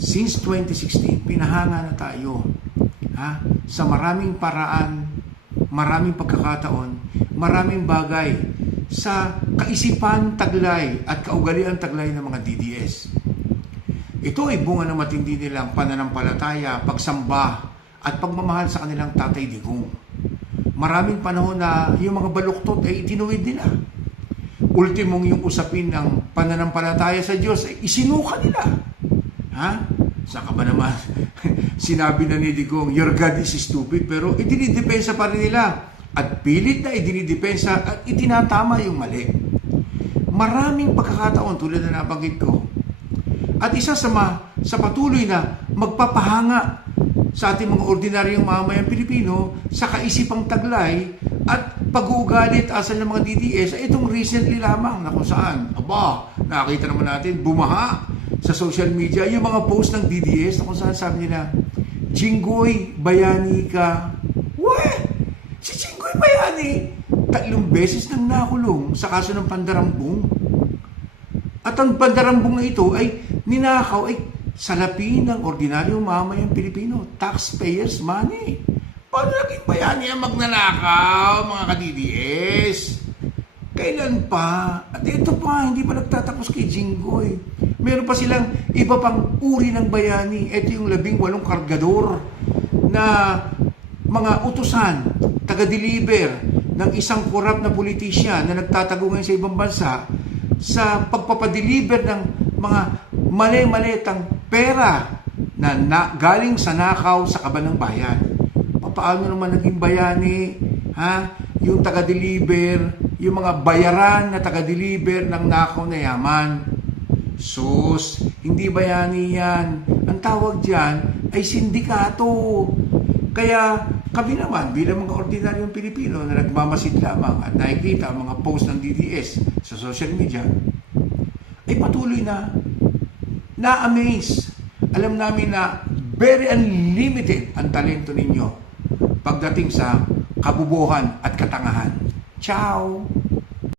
Since 2016, pinahanga na tayo sa maraming paraan, maraming pagkakataon, maraming bagay sa kaisipan taglay at kaugalian taglay ng mga DDS. Ito ay bunga ng matindi nilang pananampalataya, pagsamba at pagmamahal sa kanilang Tatay Digong. Maraming panahon na yung mga baluktot ay itinuwid nila. Ultimong yung usapin ng pananampalataya sa Diyos ay isinuka nila. Saka ba naman, sinabi na ni Digong, your God is stupid, pero idinidepensa pa rin nila. At pilit na idinidepensa at itinatama yung mali. Maraming pagkakataon tulad na nabanggit ko. At isa sa patuloy na magpapahanga sa ating mga ordinaryong mamamayang Pilipino sa kaisipang taglay at pag-uugalit asal ng mga DDS ay itong recently lamang na kung saan, nakakita naman natin, bumaha sa social media yung mga post ng DDS na kung saan sabi nila, Jinggoy, bayani ka. Si Jinggoy Bayani, 3 beses nang nakulong sa kaso ng pandarambong. At ang pandarambong na ito ay ninakaw ay salapi ng ordinaryong mamamayang Pilipino, taxpayers' money. Paano naging bayani ang magnanakaw, mga ka-DDS? Kailan pa? At ito pa, hindi pa nagtatapos kay Jinggoy. Meron pa silang iba pang uri ng bayani. Ito yung 18 kargador na mga utusan, taga-deliver ng isang korap na politisyan na nagtatago ngayon sa ibang bansa sa pagpapadeliver ng mga mali-malitang pera na galing sa nakaw sa kaban ng bayan. Paano naman naging bayani? Yung taga-deliver, yung mga bayaran na taga-deliver ng nakaw na yaman. Sus, hindi bayani yan. Ang tawag dyan ay sindikato. Kaya kami naman bilang mga ordinaryong Pilipino na nagmamasid lamang at nakikita ang mga post ng DDS sa social media ay patuloy na-amaze. Alam namin na very unlimited ang talento ninyo pagdating sa kabubuhan at katangahan. Ciao!